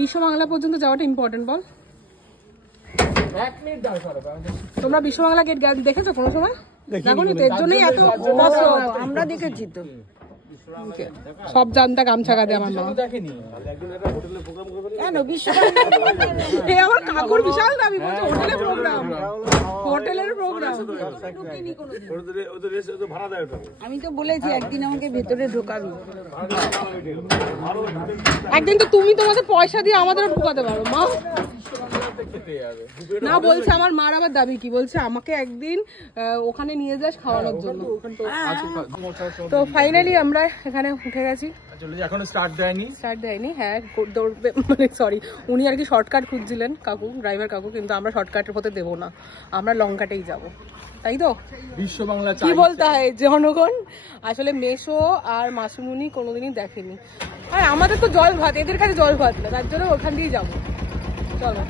বিশ্ববাংলা পর্যন্ত যাওয়াটা ইম্পর্টেন্ট বল। তোমরা বিশ্ববাংলা গেট দেখেছো কোনো সময়? দেখোনি তো, এর জন্যই এত কষ্ট। আমরা দেখেছি তো, সব জানতা গামছা কাঁদে আমার মা। কেন আমার কাকুর বিশাল দাবি, বলছে হোটেলের প্রোগ্রাম, হোটেলের প্রোগ্রাম। আমি তো বলেছি একদিন আমাকে ভেতরে ঢোকাবি। একদিন তো তুমি তোমাদের পয়সা দিয়ে আমাদের ঢোকাতে পারো মা। না বলছে আমার মার আবার দাবি কি, বলছে আমাকে একদিন ওখানে নিয়ে যাস খাওয়ানোর জন্য। তো ফাইনালি আমরা এখানে উঠে গেছি। এখনো স্টার্ট দেয়নি। হ্যাঁ দৌড়বে, মানে সরি, উনি আর কি শর্টকাট খুঁজছিলেন কাকু, ড্রাইভার কাকু, কিন্তু আমরা শর্টকাটের পথে দেবো না, আমরা লং কাটেই যাবো, তাই তো? বিশ্ববাংলা কি বলতে হয় জনগণ, আসলে মেশো আর মাসুমুনি কোনোদিনই দেখেনি। আর আমাদের তো জল ভাত, এদের কাছে জল ভাত না, তার জন্য ওখান দিয়েই যাবো। চলো।